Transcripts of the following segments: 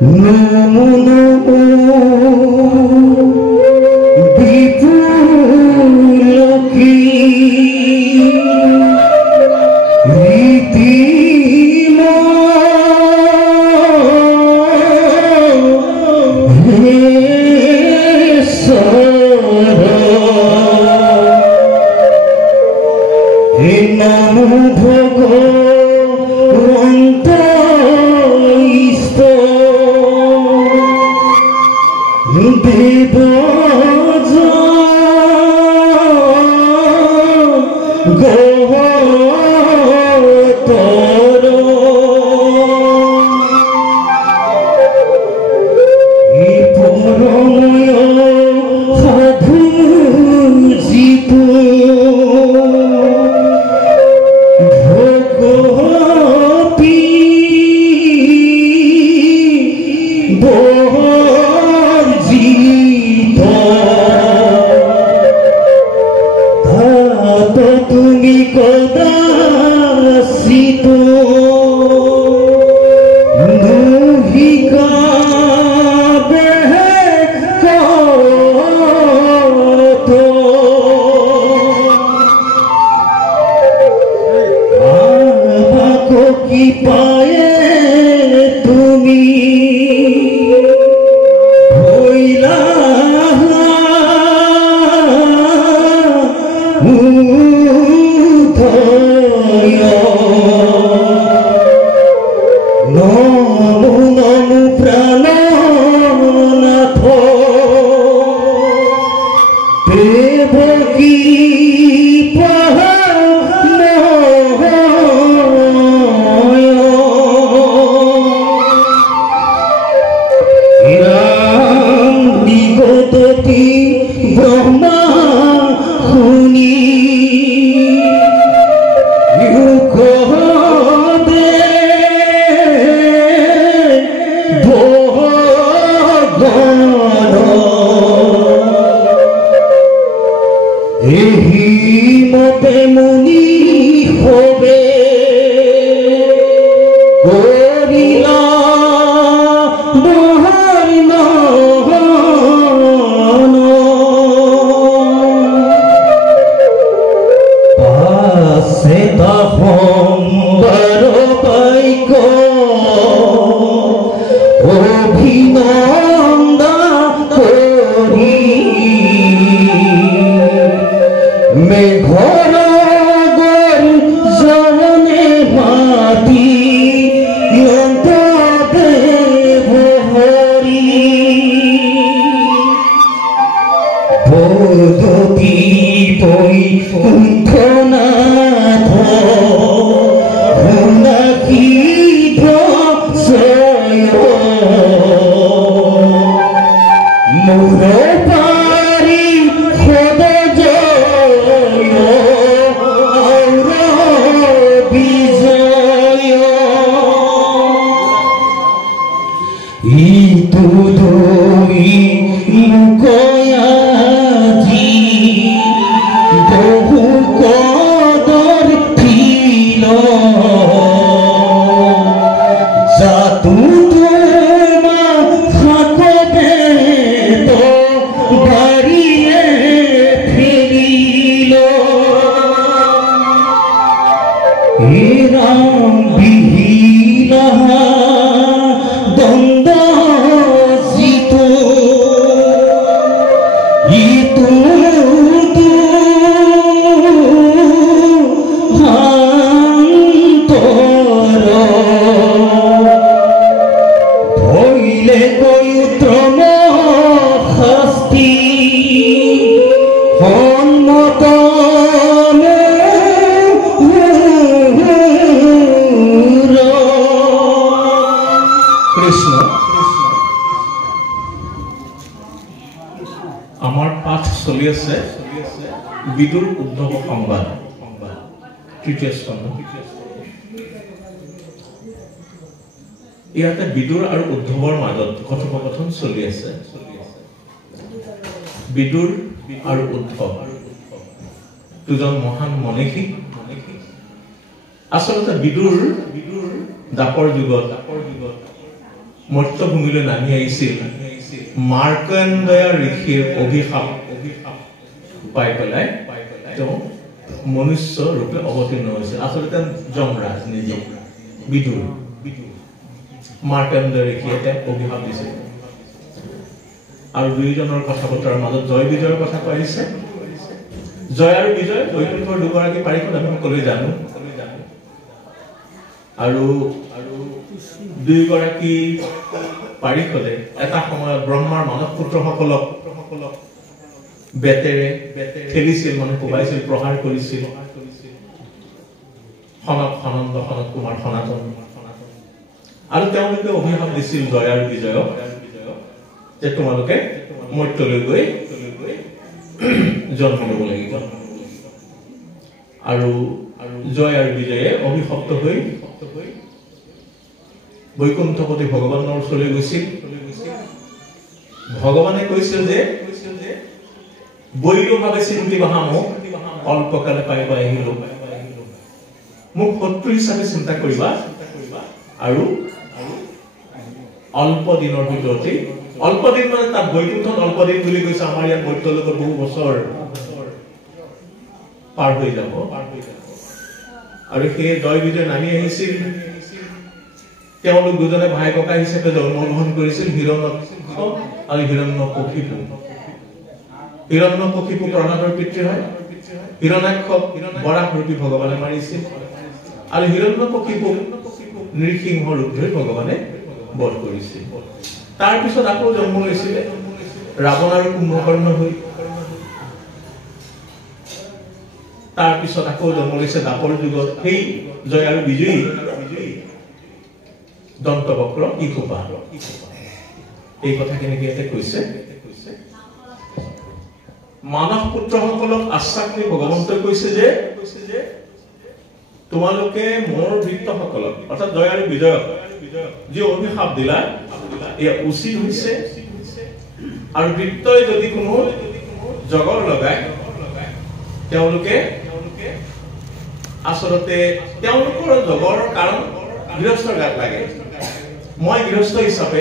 নমো নমো বিপুলকি বিদুৰ উদ্ধব সংবাদ তৃতীয় স্কন্ধ ইয়াতে বিদুৰ আৰু উদ্ধৱৰ মাজত কথোপকথন চলি আছে বিদুৰ আৰু উদ্ধৱ দুজন মহান মনীষী আচলতে বিদুৰ দাপৰ যুগত মৰ্ত্যভূমিলৈ নামি আহিছিল মাৰ্কণ্ডেয় ঋষিৰ অভিশাপ পাই পেলাই তেওঁ মনুষ্য ৰূপে অৱতীৰ্ণ হৈছিল আচলতে যমৰাজ নিজে বিদুৰ মাৰ্কণ্ডেয় ঋষিয়ে তেওঁক অভিশাপ দিছিল আৰু দুইজনৰ কথা বতৰাৰ মাজত জয় বিজয়ৰ কথা কৈছে জয় আৰু বিজয় বৈকুণ্ঠৰ দুগৰাকী পাৰিষদ আমি সকলোৱে জানো আৰু দুইগৰাকী পাৰিষদে এটা সময়ত ব্ৰহ্মাৰ মানৱ পুত্ৰসকলক বেতেৰে খেলিছিল মানে কোবাইছিল প্ৰহাৰ কৰিছিল সনক সনন্দ সনত কুমাৰ সনাতন আৰু তেওঁলোকে অভিশাপ দিছিল জয় আৰু বিজয়ক যে তোমালোকে মৰ্ত্যলৈ গৈ জন্ম ল'ব লাগিব আৰু জয় আৰু বিজয়ে অভিশপ্ত হৈ বৈকুণ্ঠপতি ভগৱানৰ ওচৰলৈ গৈছিল ভগৱানে কৈছিল যে বৈৰভাৱে চিন্তি বাহা মোক অল্পকালে পাইবা আহিলো মোক শত্ৰু হিচাপে চিন্তা কৰিবা আৰু অল্প দিনৰ ভিতৰতে অল্প দিন মানে তাত বৈকুণ্ঠত অল্প দিন বুলি কৈছে আমাৰ ইয়াত মৰ্ত্যলোকত বহু বছৰ পাৰ হৈ যাব আৰু সেই জয় বিজয় নামি আহিছিল তেওঁলোক দুজনে ভাই ককা হিচাপে জন্মগ্ৰহণ কৰিছিল হিৰণ্যকশিপু আৰু হিৰণ্যকশিপু প্ৰহ্লাদৰ পিতৃ হয় হিৰণ্যাক্ষক বৰাহ ৰূপী ভগৱানে মাৰিছিল আৰু হিৰণ্যকশিপু নৃসিংহ ৰূপ ধৰি ভগৱানে বধ কৰিছিল তাৰ পিছত আকৌ জন্ম লৈছিলে ৰাৱণ আৰু কুম্ভকৰ্ণ হৈ তাৰ পিছত আকৌ জন্ম লৈছে দ্বাপৰ যুগত সেই জয় আৰু বিজয়ী দন্তবক্ৰ ইকুপা এই কথাখিনি ইয়াতে কৈছে মানৱ পুত্ৰসকলক আশ্বাস দি ভগৱন্তই কৈছে যে তোমালোকে মোৰ ভৃত্যসকলক অৰ্থাৎ জয় আৰু বিজয়ক যি অভিশাপ দিলা এয়া উচিত হৈছে আৰু ভৃত্যই যদি কোনো জগৰ লগায় তেওঁলোকে আচলতে তেওঁলোকৰ জগৰ কাৰণ গৃহস্থৰ গাত লাগে মই গৃহস্থ হিচাপে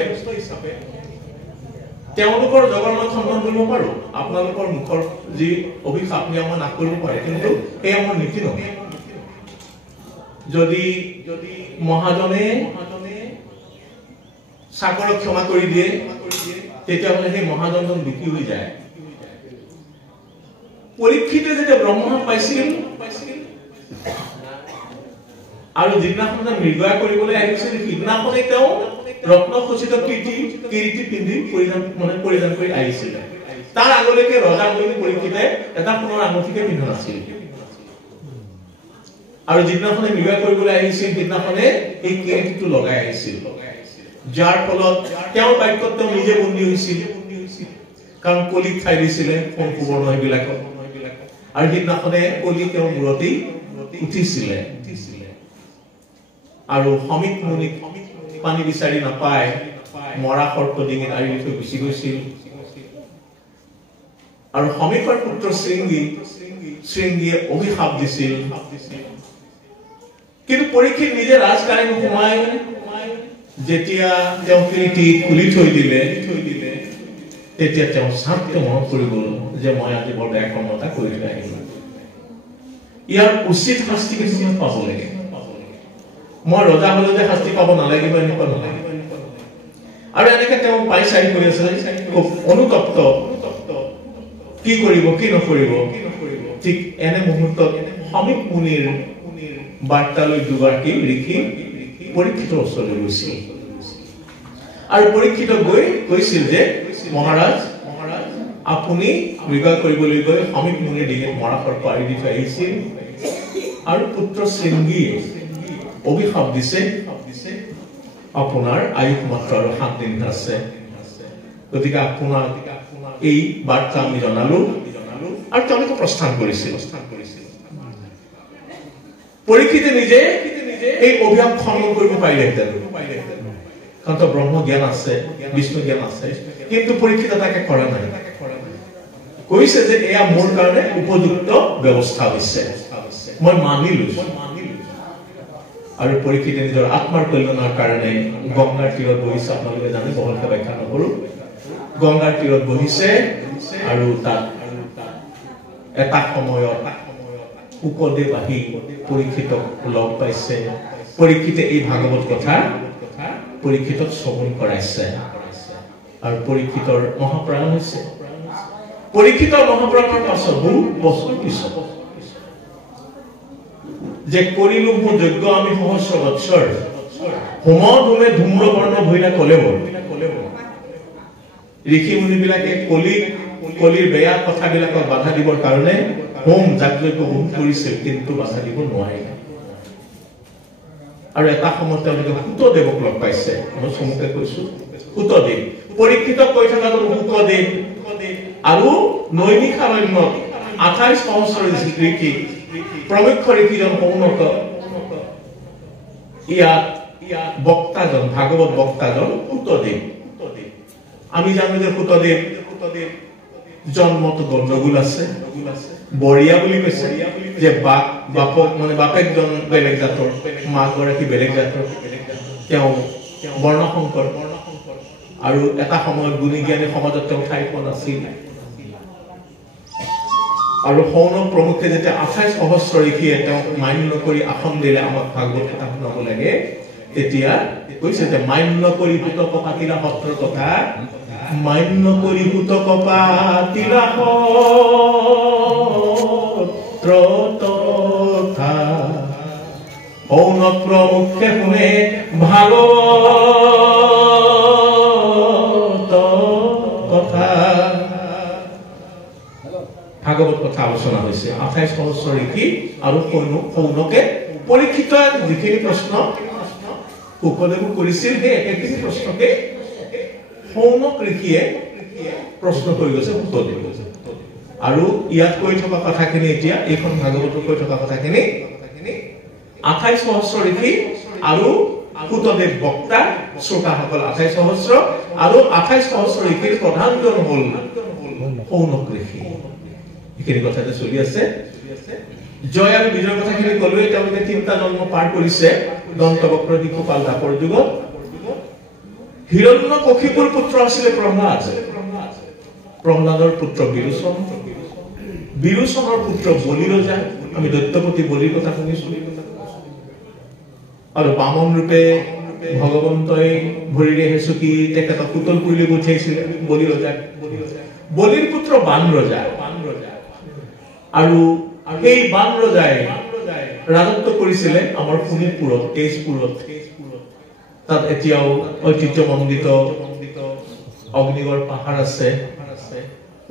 তেওঁলোকৰ জগৰ মই খণ্ডন কৰিব পাৰো আপোনালোকৰ মুখৰ যি অভিশাপ নিয়া মই নাশ কৰিব পাৰে কিন্তু এয়া মোৰ নীতি নহয় যদি মহাজনে চাকৰক ক্ষমা কৰি দিয়ে তেতিয়াহ'লে সেই মহাজনজন দুখী হৈ যায় পৰীক্ষিতে যেতিয়া ব্ৰহ্মক পাইছিল আৰু যিদিনাখনে মৃগয়া কৰিবলৈ আহিছিল সিদিনাখনে তেওঁ ৰত্নখচিত কিৰীটি পিন্ধি পৰিধান কৰি আহিছিল তাৰ আগলৈকে ৰজা হৈ পৰীক্ষিতে এটা সোণৰ আঙুঠিকে পিন্ধা নাছিল আৰু যিদিনাখনে মৃগয়া কৰিবলৈ আহিছিল সিদিনাখনে এই কিৰীটিটো লগাই আহিছিল যাৰ ফলত তেওঁৰ বাক্যত তেওঁ নিজে বন্দী হৈছিল কাৰণ কলিক ঠাই দিছিলে সোণ সুবৰ্ণ এইবিলাকক আৰু সিদিনাখনে কলি তেওঁৰ মূৰতেই উঠিছিলে আৰু সমীপ মুনিক পানী বিচাৰি নাপায় মৰা সৰ্প ডিঙিত আঁৰি থৈ গুচি গৈছিল আৰু সমীপৰ পুত্ৰ শৃংগীয়ে অভিশাপ দিছিল কিন্তু পৰীক্ষিত নিজে ৰাজকাৰেং সোমাই যেতিয়া তেওঁ কিৰীটি খুলি থৈ দিলে তেতিয়া তেওঁ চাপকে মনত পৰি গ'ল যে মই আজি বৰ বেয়া কৰ্ম এটা কৰি থৈ আহিলো ইয়াৰ উচিত শাস্তি কিছুমান পাব লাগে মই ৰজা হলে যে শাস্তি পাব নালাগিব এনেকুৱা নহয় আৰু এনেকে তেওঁ পাই চাই কৰি আছে খুব অনুতপ্ত কি কৰিব কি নকৰিব ঠিক এনে মুহূৰ্তত সমীপ মুনিৰ বাৰ্তালৈ দুগৰাকী ঋষি পৰীক্ষিতৰ ওচৰলৈ গৈছিল আৰু পৰীক্ষিত গৈ কৈছিল যে মহাৰাজ আপুনি মৃগয়া কৰিবলৈ গৈ সমীপ মুনিৰ ডিঙিত মৰা সৰ্প আঁৰি দি থৈ আহিছিল আৰু পুত্ৰ শৃংগীয়ে অভিশাপ দিছে আপোনাৰ আয়ুস মাত্ৰ আৰু 7 দিন আছে গতিকে আপোনাৰ এই বাৰ্তা আমি জনালো আৰু তেওঁলোকে প্ৰস্থান কৰিছিল পৰীক্ষিতে নিজে এই অভিশাপ খণ্ডন কৰিব পাৰিলেহেঁতেন কাৰণ তো ব্ৰহ্ম জ্ঞান আছে বিষ্ণু জ্ঞান আছে কিন্তু পৰীক্ষিত তাকে কৰা নাই কৈছে যে এয়া মোৰ কাৰণে উপযুক্ত ব্যৱস্থা হৈছে মই মানিলো আৰু পৰীক্ষিতে নিজৰ আত্মাৰ কল্যাণৰ কাৰণে গংগাৰ তীৰত বহিছে আপোনালোকে জানে বহলকে ব্যাখ্যা নকৰো গংগাৰ তীৰত বহিছে আৰু তাত এটা সময়ত উপদেৱ আহি পৰীক্ষিতক লগ পাইছে পৰীক্ষিতে এই ভাগৱত কথা পৰীক্ষিতক শ্ৰৱণ কৰাইছে আৰু পৰীক্ষিতৰ মহাপ্ৰাণ হৈছে পৰীক্ষিতৰ মহাপ্ৰাণৰ পাছত বহু বছৰ পিছত যে কৰিলো মোৰ যজ্ঞ আমি সহস্ৰ বৎসৰ হোম ধুমে ধূম্ৰবৰ্ণ ভৈলা কলেব ঋষি মুনিবিলাকে কলিৰ বেয়া কথাবিলাকক বাধা দিবৰ কাৰণে হোম যাগযজ্ঞ হোম কৰিছিল কিন্তু বাধা দিব নোৱাৰিলে আৰু এটা সময়ত তেওঁলোকে সূতদেৱক লগ পাইছে মই চমুকে কৈছো সূতদেৱ পৰীক্ষিতক কৈ থকাটো সূতদেৱ আৰু নৈমিষাৰণ্যত 28 সহস্ৰ ঋষি প্ৰমুখ ঋষিজন সৌনক ইয়াত বক্তাজন ভাগৱত বক্তাজন সূতদেৱ আমি জানো যে সূতদেৱ জন্মত গণ্ডগোল আছে বৰিয়া বুলি কৈছে যে বাপক মানে বাপেকজন বেলেগ জাতৰ মাক গৰাকী বেলেগ জাতৰ তেওঁ বৰ্ণশংকৰ আৰু এটা সময়ত গুণী জ্ঞানী সমাজত তেওঁ ঠাই পোৱা নাছিল আৰু সৌনক প্ৰমুখে যেতিয়া 28 সহস্ৰ ঋষিয়ে তেওঁক মান্য কৰি আসন দিলে আমাক ভাগৱত কথা শুনাব লাগে তেতিয়া কৈছে যে মান্য কৰি পুতক পাতিলা সত্ৰৰ কথা মান্য কৰি পুতক পাতিলা সত্ৰ তথা সৌনক প্ৰমুখে শুনে ভাগৱত কথা ভাগৱত কথা আলোচনা হৈছে 28 সহস্ৰ ঋষি আৰু সৌনকে পৰীক্ষিত যিখিনি প্ৰশ্ন উপদেৱ কৰিছিল সেই একেখিনি প্ৰশ্নকে সৌনক ঋষিয়ে প্ৰশ্ন কৰি গৈছে সূতদেৱ আৰু ইয়াত কৈ থকা কথাখিনি এতিয়া এইখন ভাগৱতত কৈ থকা কথাখিনি 28 সহস্ৰ ঋষি আৰু সূতদেৱ বক্তা শ্ৰোতাসকল 28 সহস্ৰ আৰু 28 সহস্ৰ ঋষিৰ প্ৰধানজন হ'ল সৌনক ঋষি এইখিনি কথাতে চলি আছে জয় আৰু বিজয় কথাখিনি ক'লোৱে তেওঁলোকে তিনিটা জন্ম পাৰ কৰিছে দন্তবক্ৰ দিশপাল দাপৰ যুগত হিৰণ্যকশিপুৰ পুত্ৰ আছিলে প্ৰহ্লাদৰ পুত্ৰ বিৰোচনৰ পুত্ৰ বলি ৰজা আমি দৈত্যপতি বলিৰ কথা শুনিছো আৰু বামন ৰূপে ভগৱন্তই ভৰিৰে হেঁচুকি তেখেতক পুতলপুৰীলৈ পঠিয়াইছিলে বলি ৰজা বলিৰ পুত্ৰ বান ৰজা আৰু এই বান ৰজাই ৰাজত্ব কৰিছিলে আমাৰ শোণিতপুৰত তেজপুৰত তাত এতিয়াও ঐতিহ্যমণ্ডিত অগ্নিগড় পাহাৰ আছে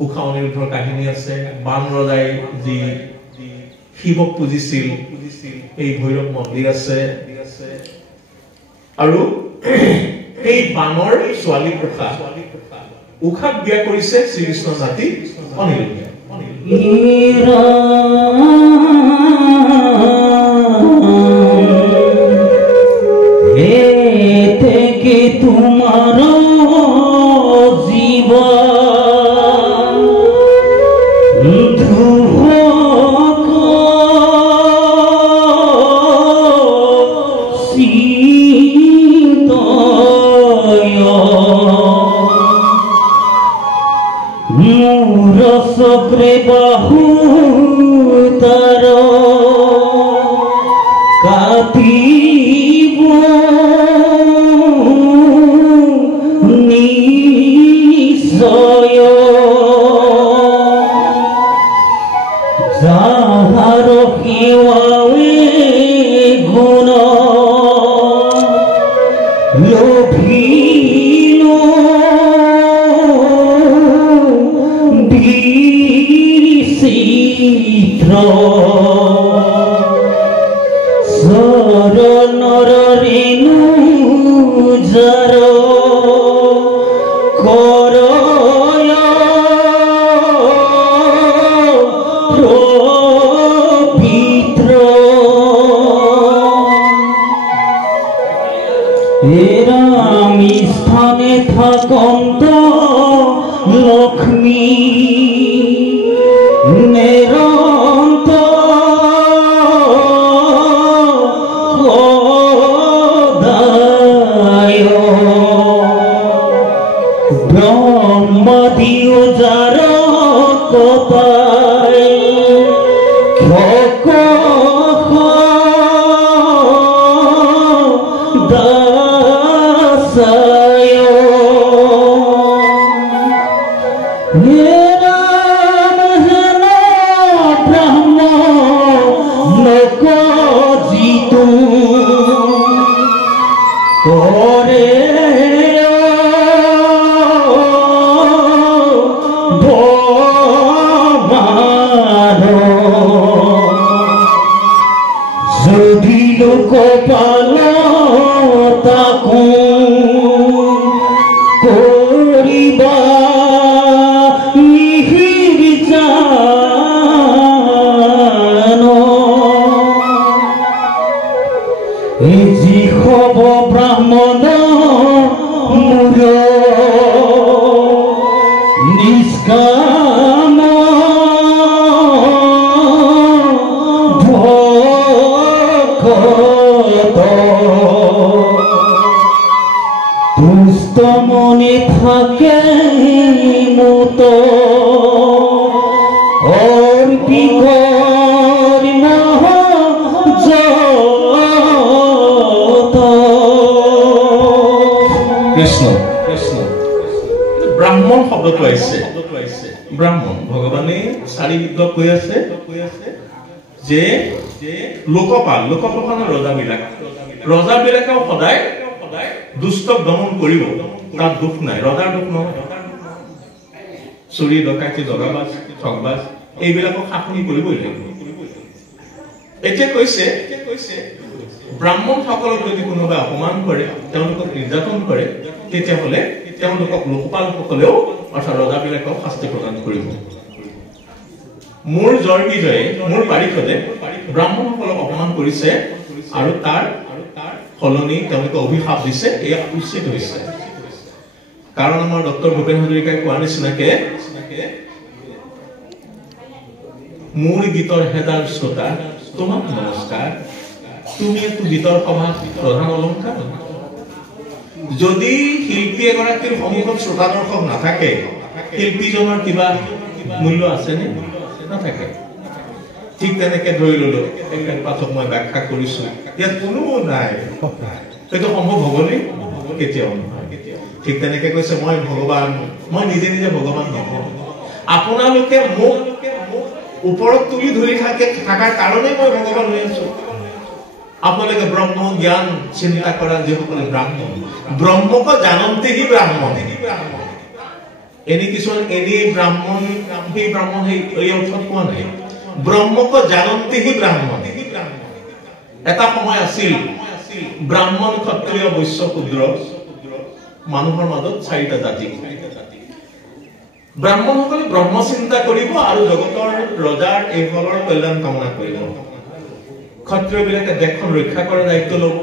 উষা অনিৰুদ্ধৰ কাহিনী আছে বান ৰজাই যি শিৱক পুজিছিল এই ভৈৰৱ মন্দিৰ আছে আৰু এই বানৰ ছোৱালী উষাক বিয়া কৰিছে শ্ৰীকৃষ্ণ নাতি অনিৰুদ্ধ तुम्हारा जीवा সক্ৰে বাহু তাৰ কাতিব নিশ্চয় যাহাৰ সেৱাৱে গুণ লোভিল বিচিত্ৰ চৰণৰ ৰেণু যাৰ কৰয় পবিত্ৰ এৰামি স্থানে থাকন্ত লক্ষ্মী নিৰন্ত ব্রহ্মদিও যার কপায় দাসায় রাম হেন ব্রহ্ম লোক জিতু করে যদি লোক পালো তাকু করিবা মিহির জানো এই যি হব ব্রাহ্মণ মূল নিষ্কাম দুষ্ট মনে থাকে মত অর্পি কর্ম কৃষ্ণ কৃষ্ণ ব্ৰাহ্মণ শব্দটো আহিছে ব্ৰাহ্মণ ভগৱানে চাৰিবিধ কৈ আছে যে লোকপাল লোকপাল ৰজাবিলাকেও সদায় দুষ্টক দমন কৰিব তাত দুখ নাই ৰজাৰ দুখ নহয় চুৰি ডকাইতি দগাবাজ ঠগবাজ এইবিলাকক শাসনি কৰিবই লাগিব এতিয়া কৈছে ব্ৰাহ্মণ সকলক যদি কোনোবাই অপমান কৰে তেওঁলোকক নিৰ্যাতন কৰে তেতিয়াহ'লে তেওঁলোকক লোকপাল সকলেও অৰ্থাৎ ৰজাবিলাকক শাস্তি প্ৰদান কৰিব মোৰ জয় বিজয়ে মোৰ পাৰিষদে ব্ৰাহ্মণসকলক অপমান কৰিছে আৰু তাৰ ফলনি তেওঁলোকে অভিশাপ দিছে এয়া উচিত হৈছে কাৰণ আমাৰ ডক্টৰ ভূপেন হাজৰিকাই কোৱা নিচিনাকে মোৰ গীতৰ হেজাৰ শ্ৰোতা তোমাক নমস্কাৰ তুমি একটু গীতৰ সভা প্ৰধান অলংকাৰ যদি শিল্পী এগৰাকীৰ সন্মুখত শ্ৰোতা দৰ্শক নাথাকে শিল্পীজনৰ কিবা মূল্য আছেনে নাথাকে ঠিক তেনেকে ধৰি ললো একজন পাঠক মই ব্যাখ্যা কৰিছো ইয়াত কোনো নাই সেইটো সম্ভৱ হ'বনে কেতিয়াও নহয় ঠিক তেনেকে কৈছে মই ভগৱান মই নিজে নিজে ভগৱান নহয় আপোনালোকে মোক ওপৰত তুলি ধৰি থাকাৰ কাৰণে মই ভগৱান হৈ আছো আপোনালোকে ব্ৰহ্ম জ্ঞান চিন্তা কৰা যিসকলে ব্ৰাহ্মণ ব্ৰহ্মক জানন্তে হি ব্ৰাহ্মণ এনে কিছুমান এনে ব্ৰাহ্মণ সেই ব্ৰাহ্মণ এই অৰ্থত কোৱা নাই ব্ৰহ্মক জানন্তে হি ব্ৰাহ্মণ এটা সময় আছিল ব্ৰাহ্মণ ক্ষত্ৰিয় বৈশ্য শূদ্ৰ মানুহৰ মাজত চাৰিটা জাতি ব্ৰাহ্মণসকলে ব্ৰহ্ম চিন্তা কৰিব আৰু জগতৰ ৰজাৰ এইসকলৰ কল্যাণ কামনা কৰিব ক্ষত্ৰিয়বিলাকে দেশখন ৰক্ষা কৰাৰ দায়িত্ব ল'ব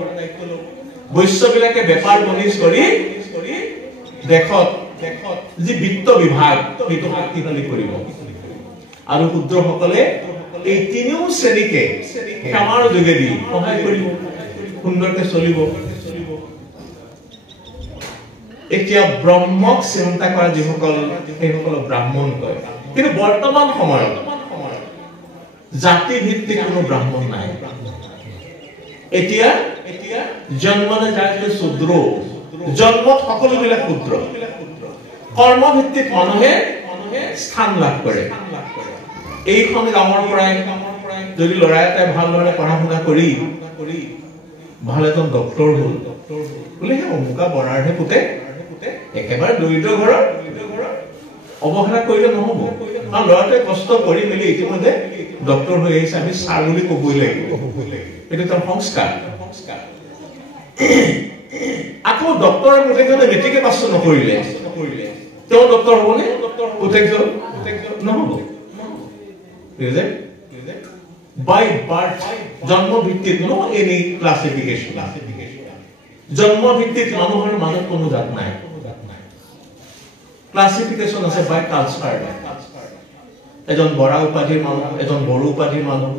বৈশ্যবিলাকে বেপাৰ বাণিজ্য কৰি দেশত যি বিত্ত বিভাগ সেইটো শক্তিশালী কৰিব আৰু শূদ্ৰসকলে এই তিনিও শ্ৰেণীকে সেৱাৰ যোগেদি সহায় কৰিব সুন্দৰকে চলিব এতিয়া ব্ৰহ্মক চিন্তা কৰা যিসকল সেইসকল ব্ৰাহ্মণ কয় কিন্তু বৰ্তমান সময়ত জাতি ভিত্তিক কোনো ব্ৰাহ্মণ নাই এতিয়া জন্মনে যায় শূদ্ৰ জন্মত সকলোবিলাক শূদ্ৰ কৰ্মভিত্তিক মানুহে স্থান লাভ কৰে এইখন গাঁৱৰ পৰাই যদি ল'ৰা এটাই ভালদৰে পঢ়া শুনা কৰি ভাল এজন ডক্টৰ হ'ল বোলে সেই অমুকা বৰাৰহে পুতে একেবাৰে দৰিদ্ৰ ঘৰৰ অৱহেলা কৰিলে নহ'ব কাৰণ ল'ৰাটোৱে কষ্ট কৰি মেলি ইতিমধ্যে ডক্টৰ হৈ আহিছে আমি ছাৰ বুলি ক'বই লাগিব এইটো তাৰ সংস্কাৰ আকৌ ডক্টৰৰ পুতেকজনে মেট্ৰিকে পাছ নকৰিলে তেওঁ ডক্টৰ হ'বনে পুতেকজন নহ'ব by birth জন্ম ভিত্তিত নো এনি ক্লাসিফিকেশন জন্ম ভিত্তিত মানুহৰ মাজত কোনো জাত নাই ক্লাসিফিকেশন আছে বাই কালচাৰ এজন বৰা উপাধিৰ মানুহ এজন বড়ো উপাধিৰ মানুহ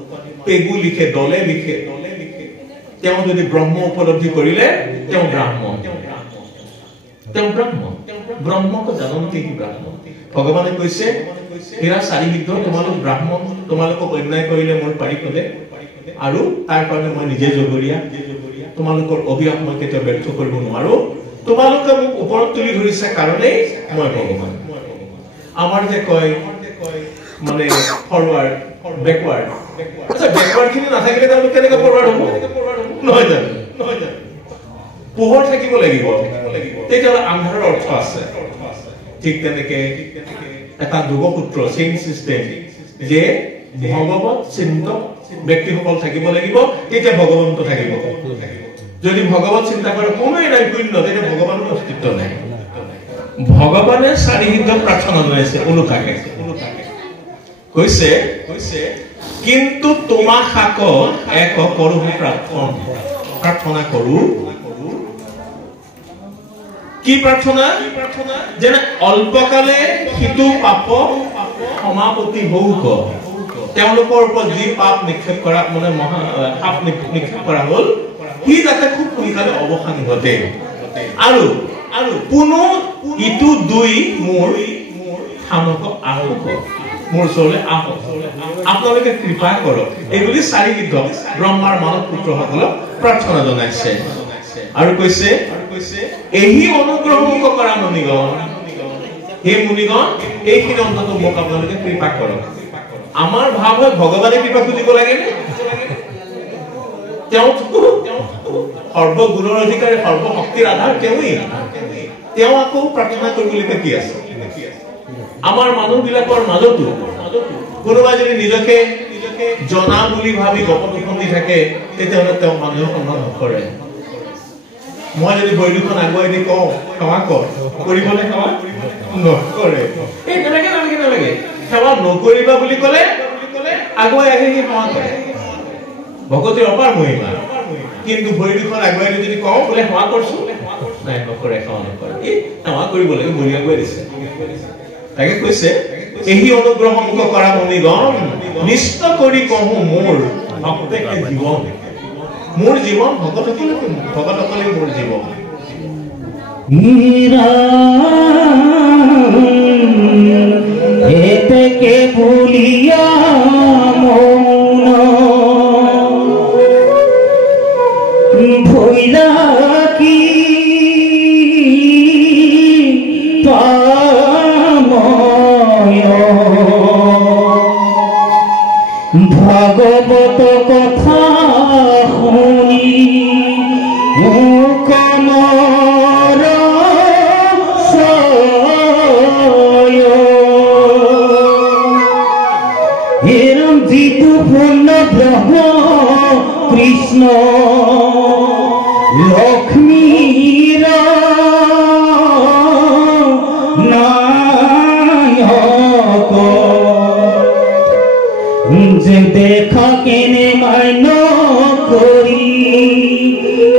পেগু লিখে দলে লিখে তেওঁ যদি ব্ৰহ্ম উপলব্ধি কৰিলে তেওঁ ব্ৰাহ্মণ তেওঁ ব্ৰহ্ম ব্ৰহ্মক জানন্তি কি ব্ৰহ্ম ভগৱানে কৈছে হেৰা চাৰি বিদ্ধ তোমালোক ব্ৰাহ্মণ তোমালোকক অন্যায় কৰিলে মোৰ পাৰি ক'লে আৰু তাৰ কাৰণে মই নিজে জগৰীয়া তোমালোকৰ অভিয়াস মই কেতিয়াও ব্যৰ্থ কৰিব নোৱাৰো তোমালোকে মোক ওপৰত তুলি ধৰিছে কাৰণে মই ভগৱান আমাৰ যে কয় মানে ফৰৱাৰ্ড বেকৱাৰ্ড আচ্ছা বেকৱাৰ্ড খিনি নাথাকিলে তেওঁলোক কেনেকৈ ফৰৱাৰ্ড হ'ব নহয় জানো পোহৰ থাকিব লাগিব তেতিয়াহ'লে আন্ধাৰৰ অৰ্থ আছে ঠিক তেনেকে এটা যোগসূত্ৰ চেইন চিষ্টেম যে ভগৱত চিন্তক ব্যক্তিসকল থাকিব লাগিব তেতিয়া ভগৱন্ত থাকিব যদি ভগৱত চিন্তা কৰে কোনোৱে নাই শূন্য তেতিয়া ভগৱানৰ অস্তিত্ব নাই ভগৱানে চাৰি সিদ্ধ প্ৰাৰ্থনা জনাইছে ওলোটাকে কৈছে কিন্তু তোমা শাক এক কৰো প্ৰাৰ্থনা কৰো কি প্ৰাৰ্থনা যেনে অল্পকালে সিটো পাপ সমাপতি হওক তেওঁলোকৰ ওপৰত যি পাপ নিক্ষেপ কৰা মানে পাপ নিক্ষেপ কৰা হ'ল সি যাতে খুব সোনকালে অৱসান ঘটে আৰু পুনো ইটো দুই মোৰ থানক আহক মোৰ ওচৰলৈ আহক আপোনালোকে কৃপা কৰক এইবুলি চাৰি বিদ্ধ ব্ৰহ্মাৰ মানৱ পুত্ৰসকলক প্ৰাৰ্থনা জনাইছে আৰু কৈছে এই অনুগ্ৰহ মোক কৰা মুনিগণ হে মুনিগণ এইখিনি অন্তত মোক আপোনালোকে কৃপা কৰক আমাৰ ভাৱ হয় ভগৱানে কৃপা খুজিব লাগে নে তেওঁ সৰ্বগুণৰ অধিকাৰী সৰ্বশক্তিৰ আধাৰ তেওঁ আকৌ প্ৰাৰ্থনা কৰিবলগীয়া কি আছে আমাৰ মানুহবিলাকৰ মাজতো কোনোবাই যদি নিজকে জনা বুলি ভাবি গপন দি থাকে তেতিয়াহ'লে তেওঁ মানুহক সন্মান নকৰে মই যদি বৈদিকখন আগুৱাই দি কওঁ সেৱা কৰিবলৈ সেৱা নকৰে এই তেনেকে নালাগে সেৱা নকৰিবা বুলি ক'লে আগুৱাই আহি সেৱা কৰে ভগৱতীৰ অপাৰ মহিমা কিন্তু বৈদিকখন আগুৱাই দি যদি কওঁ বোলে সেৱা কৰিছো নাই নকৰে সেৱা নকৰে এই সেৱা কৰিব লাগে বলি আগুৱাই দিছে তাকে কৈছে এই অনুগ্ৰহ মোক কৰা মুনিগণ নিষ্ঠ কৰি কহো মোৰ ভক্তেকে জীৱন মোৰ জীৱন ভগতসকলে মোৰ জীৱন এতেকে ভুলিয়া মৌন ভইলা কি ভাগৱত কথা শুনি কমৰ হেৰম যিটো পূৰ্ণ ব্ৰহ্ম কৃষ্ণ লক্ষ্মীৰ নায়ক যে দেখা কেনে মান্য করি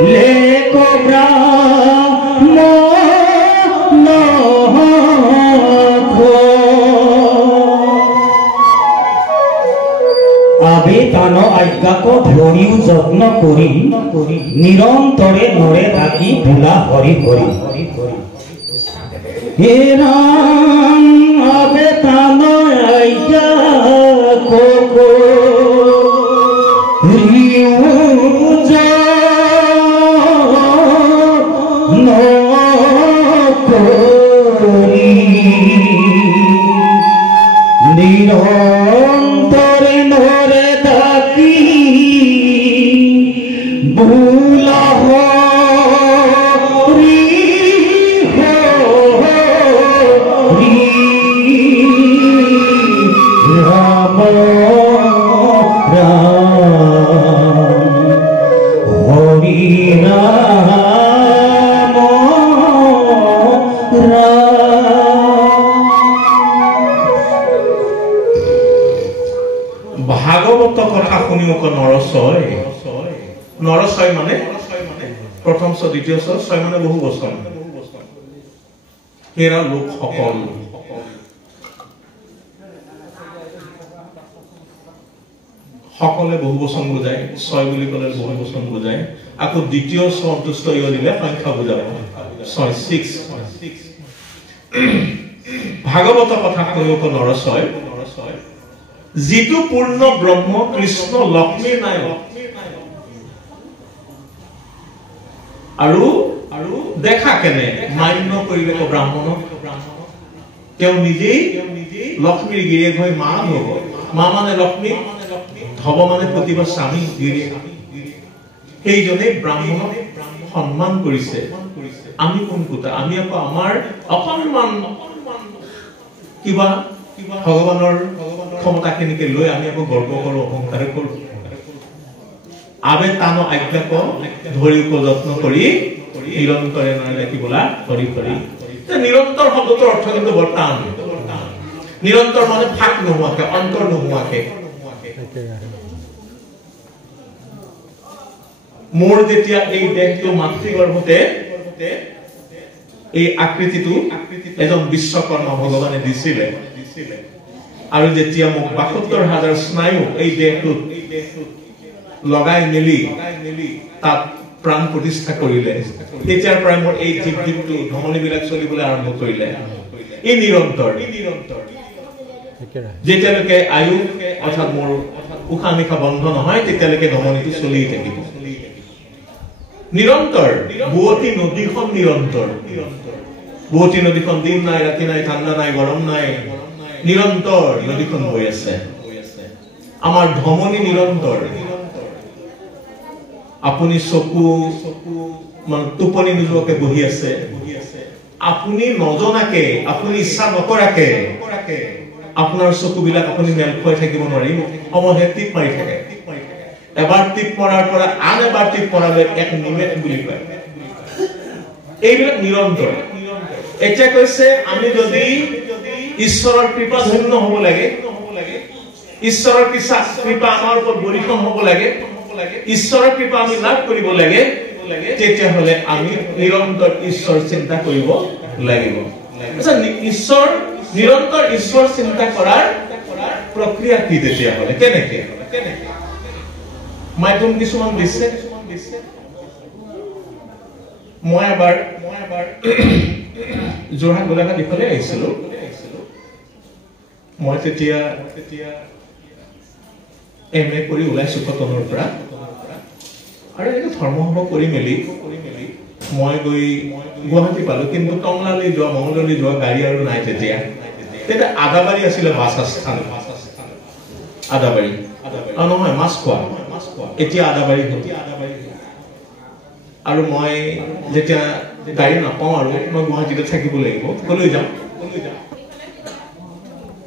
লেকব্রা আবেতান আজ্ঞাক ধরিও যত্ন করি নিরন্তরে নরে থাকি ভোলা হরি হরি হে রাম আবেতান আজ্ঞা কোকো রিউ যা নকরি নিরন্তরে নরে থাকি ভোলা হরি হরি রাম রাম হরি রাম ভাগৱত কথা শুনিও নৰছয় মানে প্ৰথম ছ দ্বিতীয় ছ ছয় মানে বহু বচন হেৰা লোকসকল সকলে বহু বচন বুজায় ছয় বুলি ক'লে বহু বচন বুজায় আকৌ দ্বিতীয় ছ অন্তুষ্ট দিলে সংখ্যা বুজাব 6 ভাগৱত কথা কয়ক নৰসয় যিটো পূৰ্ণ ব্ৰহ্ম কৃষ্ণ লক্ষ্মীৰ নায়ক আৰু দেখা কেনে মান্য কৰিলে ব্ৰাহ্মণক তেওঁ নিজেই লক্ষ্মীৰ গিৰিয়েক হৈ মা হ'ব মা মানে লক্ষ্মী ধব মানে প্ৰতিভা স্বামী গিৰিয়েক সেইজনে ব্ৰাহ্মণক সন্মান কৰিছে আমি কোন কোটা আমি আকৌ আমাৰ অকণমান কিবা ভগৱানৰ ক্ষমতাখিনিকে লৈ আমি আকৌ গৰ্ব কৰোঁ অহংকাৰ কৰোঁ আবে তানো আজ্ঞাক ধৰি যত্ন কৰি নিৰন্তৰে ৰাখিবলা হৰি হৰি নিৰন্তৰ শব্দটোৰ অৰ্থ কিন্তু বৰ টান নিৰন্তৰ মানে ফাক নোহোৱাকে অন্তৰ নোহোৱাকে মোৰ যেতিয়া এই দেহটো মাতৃগৰ্ভতে এই আকৃতিটো এজন বিশ্বকৰ্মা ভগৱানে দিছিলে আৰু যেতিয়া মোক ৭২,০০০ স্নায়ু এই দেহটোত লগাই মেলি তাত প্ৰাণ প্ৰতিষ্ঠা কৰিলে তেতিয়াৰ পৰাই মোৰ এই জীৱটো ধমনীবিলাক চলিবলৈ আৰম্ভ কৰিলে এই নিৰন্তৰ যেতিয়ালৈকে আয়ু অৰ্থাৎ মোৰ উশাহ নিশাহ বন্ধ নহয় তেতিয়ালৈকে ধমনীটো চলি থাকিব নিৰন্তৰ বুৱতী নদীখন নিৰন্তৰ বুৱতী নদীখন দিন নাই ৰাতি নাই ঠাণ্ডা নাই গৰম নাই নিৰন্তৰ নদীখন বৈ আছে আমাৰ ধমনী নিৰন্তৰ আপুনি চকু টোপনি নোযোৱাকে বহি আছে আপুনি নজনাকে আপুনি ইচ্ছা নকৰাকে আপোনাৰ চকুবিলাক আপুনি মেল খুৱাই থাকিব নোৱাৰিব সময়হে টিপ মাৰি থাকে এবাৰ টিপ মৰাৰ পৰা আন এবাৰ টিপ মৰালৈ এক নিমেষ বুলি কয় এইবিলাক নিৰন্তৰ এতিয়া কৈছে আমি যদি ঈশ্বৰৰ কৃপা ধন্য হ'ব লাগে ঈশ্বৰৰ কৃপা আমাৰ ওপৰত বৰিষণ হ'ব লাগে ঈশ্বৰৰ কৃপা আমি লাভ কৰিব লাগে তেতিয়াহ'লে আমি নিৰন্তৰ ঈশ্বৰ চিন্তা কৰিব লাগিব ঈশ্বৰ নিৰন্তৰ ঈশ্বৰ চিন্তা কৰাৰ প্ৰক্ৰিয়া কি তেতিয়াহ'লে কেনেকে মাধ্যম কিছুমান দিছে মই এবাৰ যোৰহাট গোলাঘাট ইফালে আহিছিলো মই তেতিয়া MA কৰি ওলাইছো কটনৰ পৰা আৰু এনেকৈ ধৰ্মসভা কৰি মেলি মই গৈ গুৱাহাটী পালো কিন্তু টংলালৈ যোৱা মঙলদৈ যোৱা গাড়ী আৰু নাই তেতিয়া আদাবাৰী আছিলে বাছ আস্থান আদাবাৰী নহয় মাছখোৱা এতিয়া আদাবাৰী হ'ল আৰু মই যেতিয়া গাড়ী নাপাওঁ আৰু মই গুৱাহাটীতে থাকিব লাগিব কলৈ যাম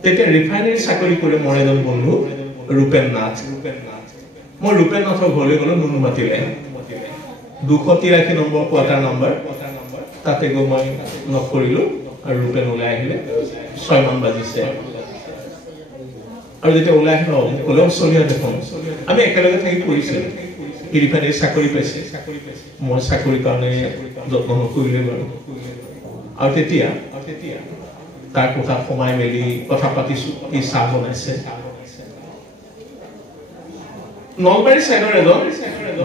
তেতিয়া ৰিফাইনাৰী চাকৰি কৰে মোৰ এজন বন্ধু ৰূপেন নাথ মই ৰূপেন নাথৰ ঘৰলৈ গ'লো নুনুমাতিলে ২৮৩ নম্বৰ কোৱাৰ্টাৰ নম্বৰ তাতে গৈ মই নক কৰিলো আৰু ৰূপেন ওলাই আহিলে ৬ মান বাজিছে আৰু যেতিয়া ওলাই আহিলো ক'লে চলিয়া দেখোন আমি একেলগে থাকি পঢ়িছিলো ৰিফাইনাৰী চাকৰি পাইছে মই চাকৰিৰ কাৰণে যত্ন নকৰিলে বাৰু আৰু তেতিয়া তাৰ কোঠাত সোমাই মেলি কথা পাতিছো কি চাহ বনাইছে নলবাৰী চাইডৰ এজন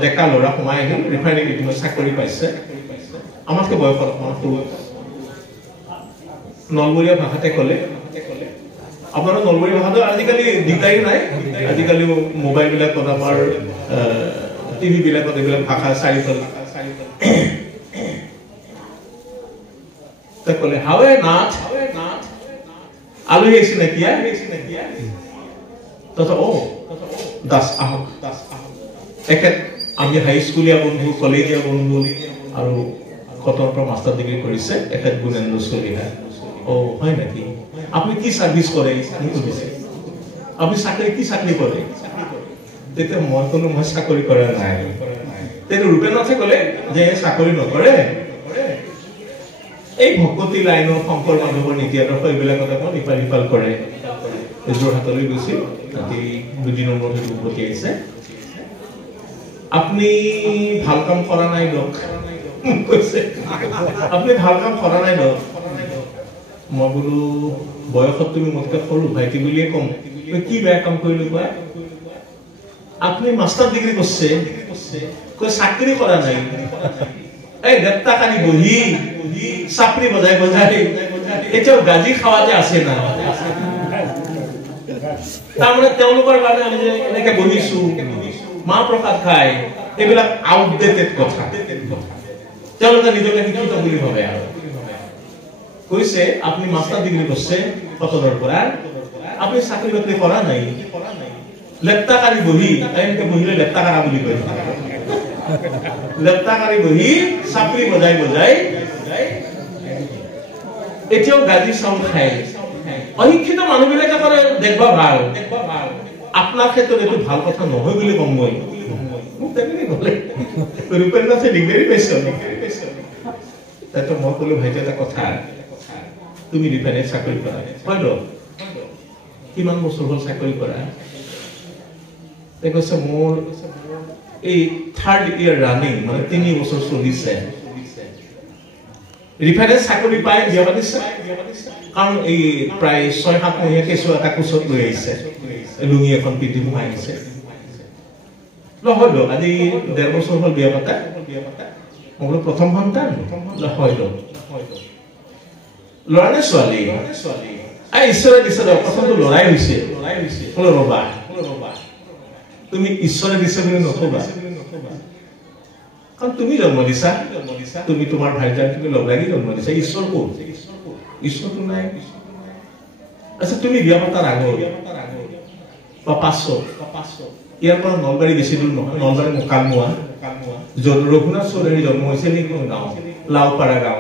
ডেকা ল'ৰা সোমাই আহিল ৰিফাইনাৰীত চাকৰি পাইছে আমাতকৈ বয়সত অকণমান সৰু নলবৰীয়া ভাষাতে ক'লে আপোনাৰ নলবৰী ভাষাটো আজিকালি দিগদাৰী নাই আজিকালি মোবাইলবিলাকত আমাৰ টিভি বিলাকত এইবিলাক ভাষা চাৰিফাল ক'লে হাৱে নাথ আলহী আহিছে নেকি দাস আহক এখেত আমি হাইস্কুলীয়া বন্ধু কলেজীয়া বন্ধু আৰু কটনৰ পৰা মাষ্টাৰ ডিগ্ৰী কৰিছে এখেত গুণেন্দ্ৰ চলিহা হয় নেকি আপুনি কি চাৰ্ভিচ কৰে আপুনি চাকৰি কি চাকৰি কৰে তেতিয়া মই ক'লো মই চাকৰি কৰা নাই তেতিয়া ৰূপেন নাথে ক'লে যে চাকৰি নকৰে এই ভকতি লাইনৰ শংকৰ মাধৱৰ নীতি আদৰ্শ এইবিলাকত অকণ ইফাল সিফাল কৰে যোৰহাটলৈ গৈছিল তাতে 2 দিনৰ মূৰত উভতি আহিছে আপুনি ভাল কাম কৰা নাই দক কৈছে আপুনি ভাল কাম কৰা নাই দক মই বোলো বয়সত তুমি মোতকৈ সৰু ভাইটি বুলিয়ে কম কি বেয়া কাম কৰিলো কোৱা আপুনি মাষ্টাৰ ডিগ্ৰী কৰিছে চাকৰি কৰা নাই এই লেপ্তাকাৰী বহি চাপৰি বজাই বজাই এতিয়াও গাজি খাওয়াতে আছে না তাৰমানে তেওঁলোকৰ বাবে আমি যে এনেকে বহিছো মা প্ৰসাদ খাই এইবিলাক আউটডেটেড কথা তেওঁলোকে নিজকে শিক্ষিত বুলি ভাবে আৰু কৈছে আপুনি মাষ্টাৰ ডিগ্ৰী কৰিছে কটনৰ পৰা আপুনি চাকৰি বাকৰি কৰা নাই লেপ্তাকাৰী বহি এনেকে বহিলে লেপ্তাকাৰা বুলি কয় লেপ্তাকাৰী বহি চাপৰি বজাই বজাই এতিয়াও গাজি চাউল খায় অশিক্ষিত মানুহবিলাকে কৰে দেখবা ভাল আপোনাৰ ক্ষেত্ৰত এইটো ভাল কথা নহয় বুলি কম মই মোক তেনেকে ক'লে ৰূপেন নাথে ডিগ্ৰী পাইছে তাতো মই ক'লো ভাইটি এটা কথা তুমি ৰিফাইনেৰীত চাকৰি কৰা হয়তো কিমান বছৰ হ'ল চাকৰি কৰা তে কৈছে মোৰ এই 3rd year ৰানিং মানে 3 বছৰ চলিছে ৰিফাইনেৰীত চাকৰি পাই বিয়া পাতিছে কাৰণ এই প্ৰায় 6-7 মহীয়া কেঁচু এটা কোচত লৈ আহিছে লুঙি এখন পিন্ধি সোমাই আহিছে নহ'ল আজি 1.5 বছৰ হ'ল বিয়া পাতা মই বোলো প্ৰথম সন্তান হয় ল'ৰা নে ছোৱালী ঈশ্বৰে দিছে প্ৰথমটো ল'ৰাই হৈছে বোলো ৰবা তুমি ঈশ্বৰে দিছে বুলি নকবা কাৰণ তুমি জন্ম দিছা তুমি তোমাৰ ভাইজান তুমি লগ লাগি জন্ম দিছা ঈশ্বৰ ক'ত ঈশ্বৰটো নাই আচ্ছা তুমি বিয়া পতাৰ আগত বা 500 ইয়াৰ পৰা নলবাৰী বেছি দূৰ নহয় নলবাৰী মোকালমোৱা য'ত ৰঘুনাথ চৌধুৰী জন্ম হৈছে সেইখন গাঁও লাওপাৰা গাঁও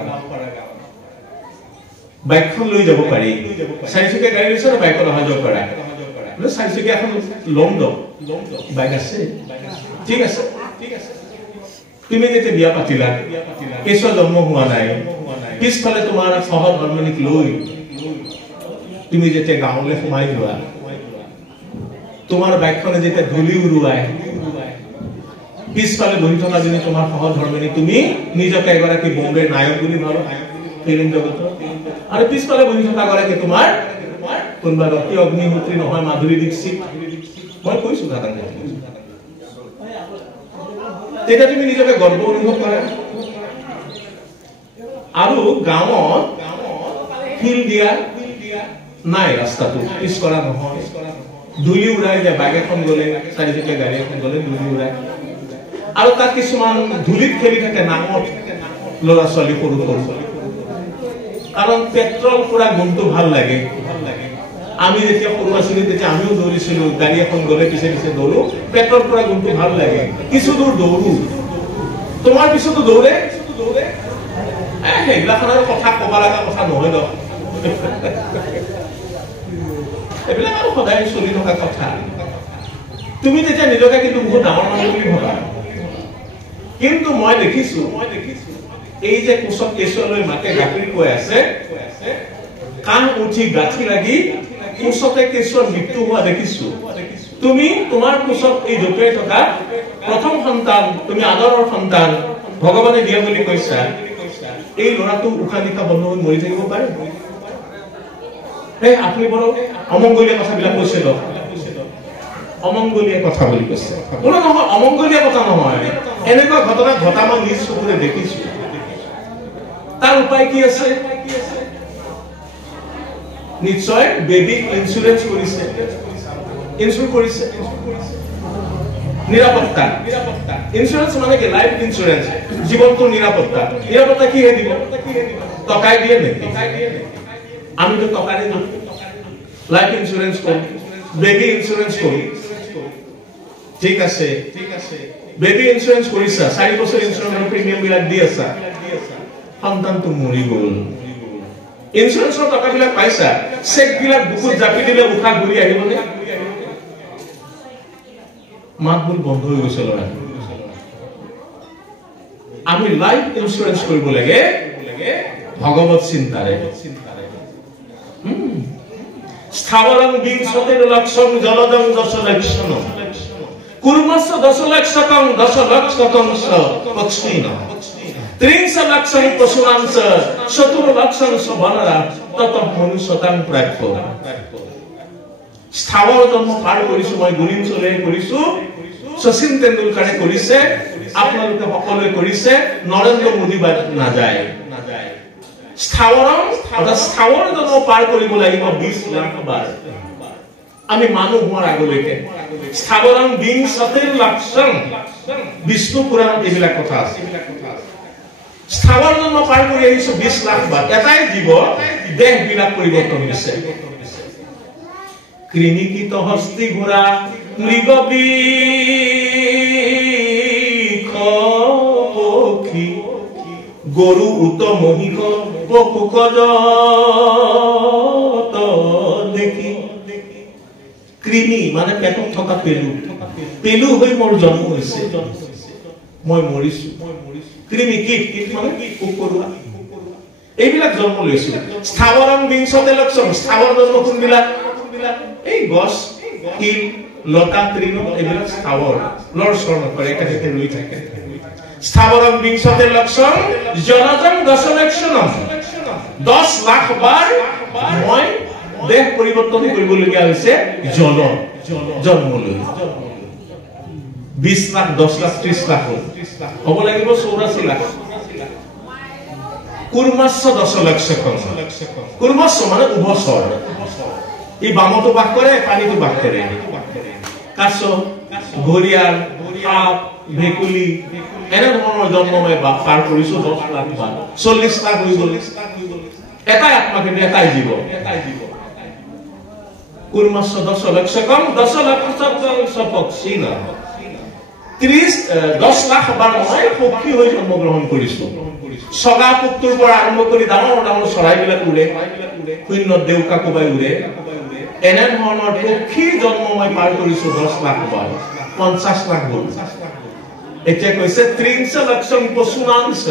বাইকখন লৈ যাব পাৰি 4চকীয়া গাড়ী লৈছে না বাইকত অহা যোৱা কৰা 4চকীয়া এখন লম দম বাইক আছে ঠিক আছে তুমি যেতিয়া বিয়া পাতিলা কেঁচুৱা জন্ম হোৱা নাই পিছফালে তোমাৰ সহধৰ্মিনীক লৈ তুমি যেতিয়া গাঁৱলৈ সোমাই যোৱা তোমাৰ বাইকখনে যেতিয়া ধূলি উৰুৱাই পিছফালে বহি থকা জনী তোমাৰ সহধৰ্মিনী তুমি নিজকে এগৰাকী বম্বেৰ নায়ক বুলি ভাবা ফিল্ম জগতৰ আৰু পিছফালে বহি থকা গৰাকী তোমাৰ কোনোবা ৰতি অগ্নিহোত্ৰী নহয় মাধুৰী দীক্ষিত মই কৈছো দাদা তেতিয়া তুমি নিজকে গৰ্ব অনুভৱ কৰা আৰু গাঁৱত ফিল দিয়া নাই ৰাস্তাটো পিছ কৰা নহয় ধূলি উৰাই যায় বাইক এখন গ'লে 4চকীয়া গাড়ী এখন গ'লে ধূলি উৰাই আৰু তাত কিছুমান ধূলিত খেলি থাকে নামত ল'ৰা ছোৱালী সৰু কাৰণ পেট্ৰল পুৰা গুণটো ভাল লাগে আমি যেতিয়া সৰু আছিলো তেতিয়া আমিও দৌৰিছিলো গাড়ী এখন গ'লে পিছে পিছে দৌৰো পেট্ৰল পুৰা গুণটো ভাল লাগে কিছু দূৰ দৌৰো তোমাৰ পিছতো দৌৰে সেইবিলাখন আৰু কথা ক'ব লগা কথা নহয় ন এইবিলাক আৰু সদায় চলি থকা কথা তুমি তেতিয়া নিজকে কিন্তু বহুত ডাঙৰ মানুহ বুলি ভাবা কিন্তু মই দেখিছো এই যে কোচত কেঁচুৱালৈ মাকে গাখীৰ কৈ আছে কাণ উঠি গাঁঠি লাগি কোচতে কেঁচুৱাৰ মৃত্যু হোৱা দেখিছো তুমি তোমাৰ কোচত এই জপিয়াই থকা প্ৰথম সন্তান তুমি আদৰৰ সন্তান ভগৱানে দিয়া বুলি কৈছা এই ল'ৰাটো উশাহ নিশাহ বন্ধ হৈ মৰি থাকিব পাৰে আপুনি বৰ অমংগলীয়া কথাবিলাক কৈছে অমংগলীয়া কথা বুলি কৈছে বোলো নহয় অমংগলীয়া কথা নহয় এনেকুৱা ঘটনা ঘটা মই নিজ চকুৰে দেখিছো তাৰ উপায় কি আছে নিশ্চয় বেবি ইন্সুৰেন্স কৰিছে নিৰাপত্তা ইন্সুৰেন্স মানে কি লাইফ ইন্সুৰেন্স জীৱনটো নিৰাপত্তা কিহে দিব টকাই দিয়ে নেকি আমিতো টকাৰে লাইফ ইন্সুৰেন্স কৰো বেবি ইন্সুৰেন্স কৰো ঠিক আছে বেবি ইন্সুৰেন্স কৰিছা 4 বছৰ ইন্সুৰেন্সৰ প্ৰিমিয়াম বিলাক দি আছা সন্তানটো মৰি গ'ল ইন্সুৰেন্সৰ টকাবিলাক পাইছা চেক বিলাক বুকুত জাপি দিলে উঠা ঘূৰি আহিবনে মাতবোৰ বন্ধ হৈ গৈছে ল'ৰা আমি লাইফ ইন্সুৰেন্স কৰিব লাগে ভগৱত চিন্তাৰে স্থাবৰং বিংশতিৰ লক্ষং জলদং দশলক্ষণ কুৰ্মস্য দশলক্ষকং দশলক্ষকং পক্ষ্মীন 30 লক্ষং পশুনাংশ 70 লক্ষং বনৰা তত মনুষ্যতাং প্ৰাপ্য স্থাবৰ জন্ম পাৰ কৰিছো মই গুৰিম চলে কৰিছো শচীন তেণ্ডুলকাৰে কৰিছে আপোনালোকে সকলোৱে কৰিছে নৰেন্দ্ৰ মোদী বা নাযায় স্থাৱৰম অৰ্থাৎ স্থাৱৰ জন্ম পাৰ কৰিব লাগিব 20 লাখ বাৰ আমি মানুহ হোৱাৰ আগলৈকে স্থাৱৰম বিংশতিৰ লক্ষণ বিষ্ণু পুৰাণত এইবিলাক কথা আছে স্থাৱৰ জন্ম পাৰ কৰি আহিছো 20 লাখ বাৰ এটাই জীৱ দেহ বিলাক পৰিৱৰ্তন হৈছে কৃমিকিত হস্তি ঘোৰা মৃগবৃক্ষ পক্ষী গরু উত মহিষ পশুকজ দেখি কৃমি মানে পেটত থকা পেলু হৈ মোৰ জন্ম হৈছে মই মৰিছো কৃমি কীট মানে পোকৰুৱা এইবিলাক জন্ম লৈছো স্থাৱৰম বিংশতে লক্ষণ স্থাৱৰ জন্ম কোনবিলাক এই গছ শিল লতা তৃণ এইবিলাক স্থাৱৰ লৰ স্বৰ্ণ কৰে একেঠাইতে ৰৈ থাকে স্থাৱৰম বিংশতে লক্ষণ জনজম দশলক্ষণম 10 লাখ বাৰ মই দেহ পৰিৱৰ্তন কৰিবলগীয়া হৈছে জন্ম লৈ 20 লাখ 10 লাখ 30 লাখ হ'ব লাগিব 84 লাখ কুৰ্মাস্য দশলক্ষণ কুৰ্মাস্য মানে উভচৰ এই বামতো বাস কৰে পানীতো বাস কৰে কাছ ঘৰিয়াল সাপ ভেকুলি এনে ধৰণৰ জন্ম মই পাৰ কৰিছো 10 লাখ বাৰ 40 লাখ হৈ গ'ল এটাই আত্মা কিন্তু এটাই জীৱ কুৰ্মাস্য দশলক্ষণ 10 লাখ পক্ষী না 10 লাখ বাৰ মই পক্ষী হৈ জন্মগ্ৰহণ কৰিছো সগা পুত্ৰৰ পৰা আৰম্ভ কৰি ডাঙৰ ডাঙৰ চৰাইবিলাক উৰে শূন্য দেউকা কোবাই উৰে এনে ধৰণৰ পক্ষী জন্ম মই পাৰ কৰিছো 10 লাখ বাৰ 50 লাখ হ'ল এতিয়া কৈছে 30 লাখ পশুনাংশ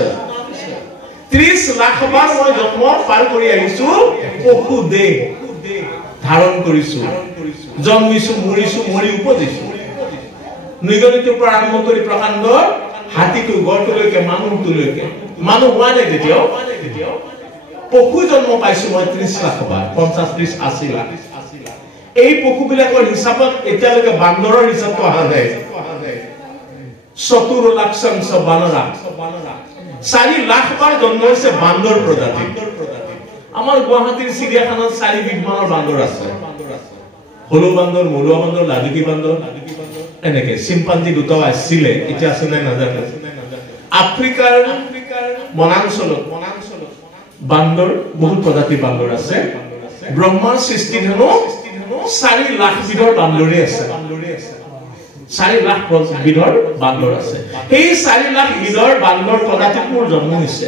30 লাখ বাৰ মই জন্ম পাৰ কৰি আহিছো পশু দেহ ধাৰণ কৰিছো জন্মিছো মৰিছো মৰি উপজিছো নিগনিতৰ পৰা আৰম্ভ কৰি প্ৰকাণ্ড হাতীটো গড়টোলৈকে মানুহটোলৈকে মানুহ হোৱা নাই তেতিয়াও পশু জন্ম পাইছো মই 30 লাখ বাৰ 50 30 80 লাখ এই পশুবিলাকৰ হিচাপত এতিয়ালৈকে বান্দৰৰ হিচাপটো অহা যায় 70 লাখ বানৰা 4 লাখ বাৰ জন্ম হৈছে বান্দৰ প্ৰজাতি আমাৰ গুৱাহাটীৰ চিৰিয়াখানাত 4 বিধ মানৰ বান্দৰ আছে হলু বান্দৰ মলুৱা বান্দৰ লাজুকী বান্দৰ এনেকে চিম্পাঞ্জি দুটাও আছিলে এতিয়া আছে নাই নাজানো আফ্ৰিকাৰ বনাঞ্চলত বান্দৰ বহুত প্ৰজাতিৰ বান্দৰ আছে ব্ৰহ্মাৰ সৃষ্টি হেনো 4 লাখ বিধৰ বান্দৰে আছে 4 লাখ বিধৰ বান্দৰ আছে সেই 4 লাখ বিধৰ বান্দৰ প্ৰজাতিত মোৰ জন্ম হৈছে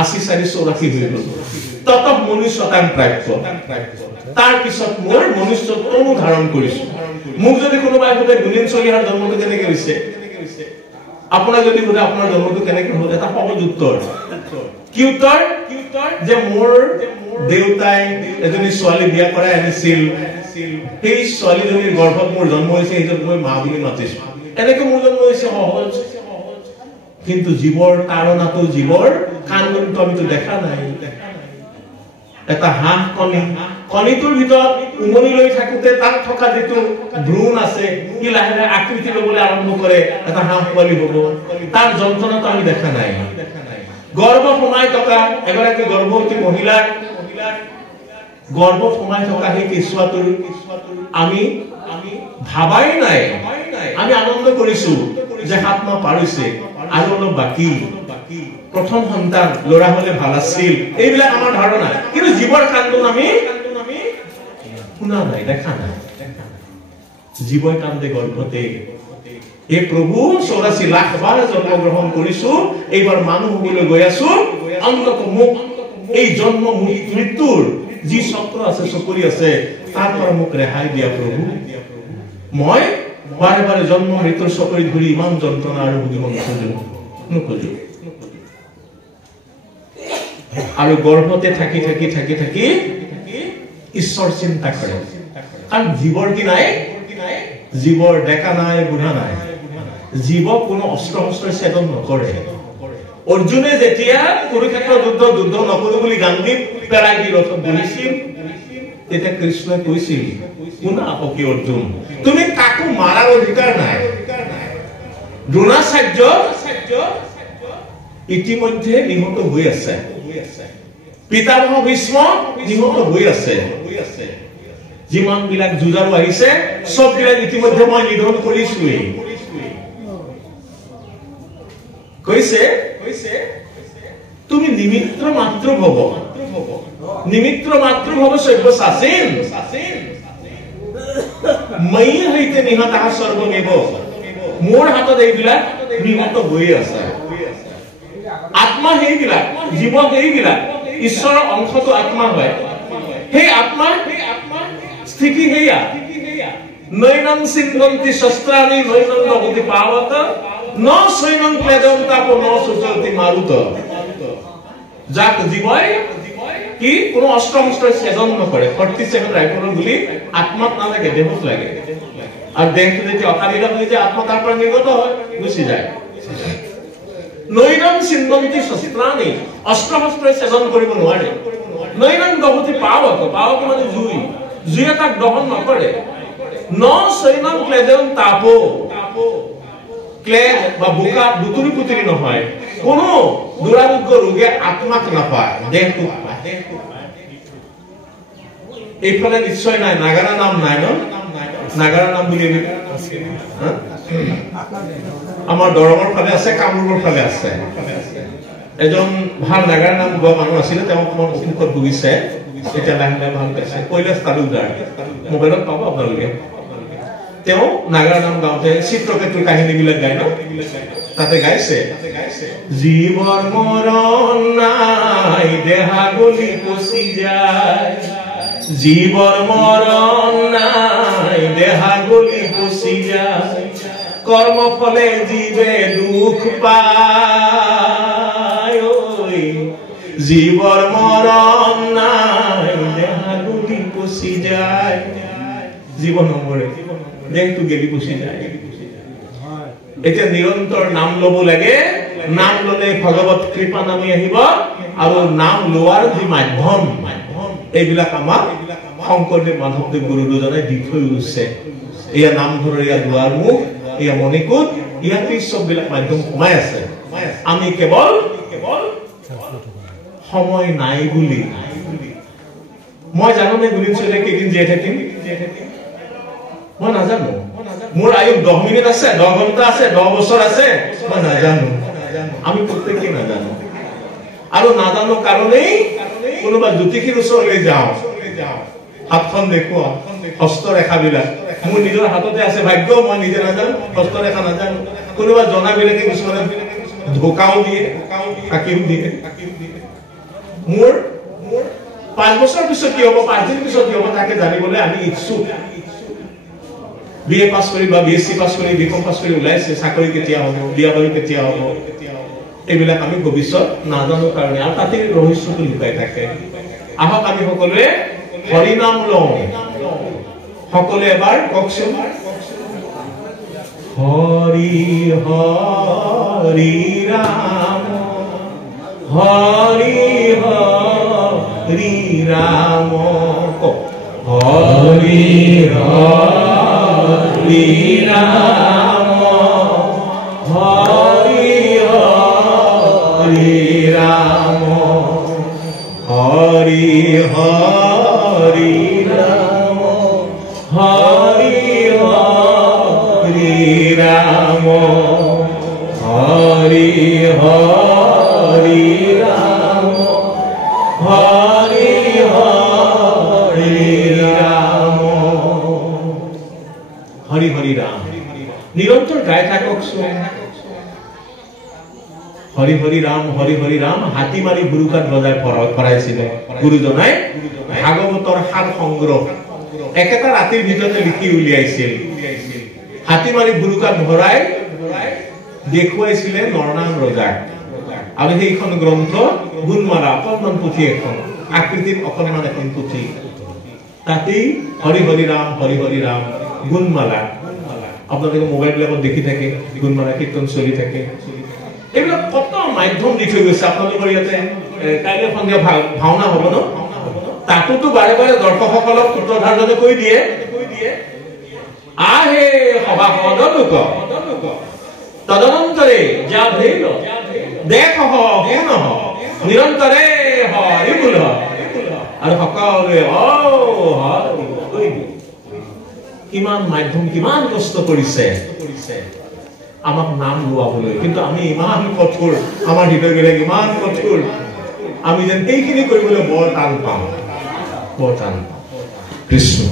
84 হৈ গ'ল তত মনুষ্যতাং প্ৰাপ্য তাৰ পিছত মোৰ মনুষ্যত্বও ধাৰণ কৰিছো মোক যদি কোনোবাই সোধে দুদিন চলিহাৰ জন্মটো কেনেকৈ হৈছে আপোনাক যদি সোধে আপোনাৰ জন্মটো কেনেকৈ হ'ল এটা সহজ উত্তৰ কি উত্তৰ যে মোৰ দেউতাই এজনী ছোৱালী বিয়া কৰাই আনিছিল সেই ছোৱালীজনীৰ গৰ্ভত মোৰ জন্ম হৈছে সেইটোক মই মা বুলি মাতিছো এনেকৈ মোৰ জন্ম হৈছে সহজ কিন্তু জীৱৰ তাৰণাটো জীৱৰ কাণ্ডটো আমিতো দেখা নাই এটা হাঁহ কণীটোৰ ভিতৰত উমনি লৈ থাকোতে তাত থকা যেটো ভ্ৰূণ আছে কি লাহে লাহে আকৃতি ল'বলৈ আৰম্ভ কৰে এটা হাঁহ পোৱালি হ'ব তাৰ যন্ত্ৰণাটো আমি দেখা নাই গৰ্ভ সোমাই থকা এগৰাকী গৰ্ভৱতী মহিলাৰ গৰ্ভ সোমাই থকা সেই কেঁচুৱাটোৰ আমি ভাবাই নাই আমি আনন্দ কৰিছো যে 7 মাহ পাৰ হৈছে আৰু অলপ বাকী প্ৰথম সন্তান লৰা হলে ভাল আছিল এইবিলাক আমাৰ ধাৰণা কিন্তু জীৱৰ কান্দন আমি শুনা নাই দেখা নাই জীৱই কান্দে গৰ্ভতে হে প্ৰভু 84 লাখ বাৰ জন্মগ্ৰহণ কৰিছো এইবাৰ মানুহ হবলৈ গৈ আছো অন্তত মোক এই জন্ম মৃত্যুৰ যি চক্ৰ আছে চকৰি আছে তাৰ পৰা মোক ৰেহাই দিয়া প্ৰভু মই বাৰে বাৰে জন্ম মৃত্যুৰ চকৰি ধৰি ইমান যন্ত্ৰণা আৰু ভুগিব নোখোজো আৰু গৰ্ভতে থাকি থাকি থাকি থাকি ঈশ্বৰ চিন্তা কৰে কাৰণ জীৱৰ কি নাই জীৱৰ ডেকা নাই বুঢ়া নাই জীৱ কোনো অস্ত্ৰ শস্ত্ৰৰ ছেদন নকৰে অৰ্জুনে যেতিয়া কুৰুক্ষেত্ৰ যুদ্ধ নকৰো বুলি গান্ধীক পেলাই দি ৰথত বহিছিল তেতিয়া কৃষ্ণই কৈছিল শুনা আপকি অৰ্জুন তুমি কাকো মাৰাৰ অধিকাৰ নাই দ্ৰোণাচাৰ্য ইতিমধ্যে নিহত হৈ আছে পিতামহ ভীষ্ম নিহত হৈ আছে যিমান বিলাক যুঁজাৰু আহিছে সব বিলাক ইতিমধ্যে মই নিধন কৰিছোৱে কৈছে তুমি নিমিত্ৰ মাত্ৰ ভৱ সব্যসাচীন মই হইতে নিহত সৰ্বমেব মোৰ হাতত এইবিলাক নিহত হৈ আছে আত্মা সেইবিলাক জীৱ সেইবিলাক ঈশ্বৰৰ অংশটো আত্মা হয় সেই আত্মা স্থিতি হেয়া নৈনং সিন্ধন্তি শস্ত্ৰাণি নৈনং ভবতি পাৱত ন সৈনং ক্লেদং তাপ ন সুচলতি মাৰুত যাক জীৱাই কি কোনো অস্ত্ৰ ছেদন নকৰে 47 ৰাইফলৰ গুলি আত্মাত নালাগে দেহত লাগে আৰু দেহটো যেতিয়া অকালিলা হৈ যায় আত্মা তাৰ পৰা নিৰ্গত হয় গুচি যায় নৈনং সিন্ধন্তি শস্ত্ৰাণি অস্ত্ৰ ছেদন কৰিব নোৱাৰে নৈনং ভবতি পাৱত মানে জুই তাক দহন নকৰে ন সৈনং ক্লেদং তাপ ক্লেদ বা বোকা বুতুৰি পুতুৰি নহয় কোনো দুৰাৰোগ্য ৰোগে আত্মাক নাপায় দেহটো এইফালে নিশ্চয় নাই নাগাৰা নাম নাই ন নাগাৰা নাম বুলি আমাৰ দৰঙৰ ফালে আছে কামৰূপৰ ফালে আছে এজন ভাল নাগাৰা নাম গোৱা মানুহ আছিলে তেওঁ অকমান অসুখত ভুগিছে এতিয়া লাহে লাহে ভাল পাইছে কৈলাশ তালুকদাৰ মোবাইলত পাব আপোনালোকে তেওঁ নাগাৰা নাম গাওঁতে চিত্ৰকেতুৰ কাহিনীবিলাক গায় ন তাতে গাইছে জীৱৰ মৰণ নাই দেহা গলি পচি যায় জীৱৰ মৰণ নাই দেহা গলি পচি যায় কৰ্ম ফলে জীৱে দুখ পায় জীৱৰ মৰণ নাই দেহা গলি পচি যায় জীৱন নমৰে দেহটো গেলি পচি যায় এতিয়া নিৰন্তৰ নাম ল'ব লাগে নাম ল'লে ভগৱত কৃপা নামি আহিব আৰু নাম লোৱাৰ যি মাধ্যম এইবিলাক আমাক শংকৰদেৱ মাধৱদেৱ গুৰু দুজনে দি থৈ গৈছে এয়া নামঘৰৰ এয়া দুৱাৰমুখ এয়া মণিকূট ইয়াতে চববিলাক মাধ্যম সোমাই আছে আমি কেৱল সময় নাই বুলি মই জানোনে গুৰিন চলে কেইদিন জীয়াই থাকিম মই নাজানো মোৰ আয়ু 10 মিনিট আছে 10 ঘণ্টা আছে 10 বছৰ আছে মই নাজানো আমি প্ৰত্যেককে নাজানো আৰু নাজানো কাৰণেই কোনোবা জ্যোতিষীৰ ওচৰলৈ যাওঁ হাতখন দেখুৱা হস্তৰেখাবিলাক মোৰ নিজৰ হাততে আছে ভাগ্য মই নিজে নাজানো হস্তৰেখা নাজানো কোনোবা জনাবিলাকে কিছুমানে ধোকাও দিয়ে হাকিম দিয়ে মোৰ 5 বছৰ পিছত কি হ'ব 5 দিন পিছত কি হ'ব তাকে জানিবলৈ আমি ইচ্ছুক বিএ পাস কৰি বা বিএসসি পাস কৰি বিকম পাস কৰি ওলাইছে চাকৰি কেতিয়া হ'ব বিয়া বাৰু কেতিয়া হ'ব এইবিলাক আমি ভৱিষ্যত নাজানো কাৰণে আৰু তাতে ৰহস্যটো লুকাই থাকে আহক আমি সকলোৱে হৰি নাম লওঁ সকলোৱে এবাৰ কওকচোন হৰি হৰি ৰাম হৰি হৰি ৰাম হৰি হৰি ৰাম হৰি হৰি ৰাম হৰি হৰি ৰাম হৰি হৰি ৰাম হৰি হৰি ৰাম হৰি হৰি ৰাম হৰি হৰি ৰাম নিৰন্তৰ গাই থাককচোন হৰি হৰি ৰাম হাতী মাৰি গুৰুকাত বজাই ভৰাইছিলে গুৰুজনাই ভাগৱতৰ সাৰ সংগ্ৰহ একেটা ৰাতিৰ ভিতৰতে লিখি উলিয়াইছিল হাতী মাৰি গুৰুকাত ভৰাই দেখুৱাইছিলে নৰনাম ৰজাক আৰু সেইখন গ্ৰন্থ গুণমালা অকণমান পুথি এখন আকৃতিত অকণমান এখন পুথি তাতেই হৰি হৰি ৰাম গুণমালা আপোনালোকে মোবাইলবিলাকত দেখি থাকে গুণমালা কীৰ্তন চলি থাকে এইবিলাক কত মাধ্যম দি থৈ গৈছে আপোনালোকৰ ইয়াতে কাইলৈ সন্ধিয়া ভাওনা হ'ব ন তাতোতো বাৰে বাৰে দৰ্শকসকলক সূত্ৰধাৰজনে কৈ দিয়ে আহে সভাসদৰ লোক তদনন্তৰে যা হইল দেখ শুন নিৰন্তৰে হৰি বোল আৰু সকলোৱে কিমান মাধ্যম কিমান কষ্ট কৰিছে আমাক নাম লোৱাবলৈ, কিন্তু আমি ইমান কঠোৰ, আমাৰ হৃদয়বিলাক ইমান কঠোৰ, আমি যেন এইখিনি কৰিবলৈ বৰ টান পাওঁ, বৰ টান পাওঁ। কৃষ্ণ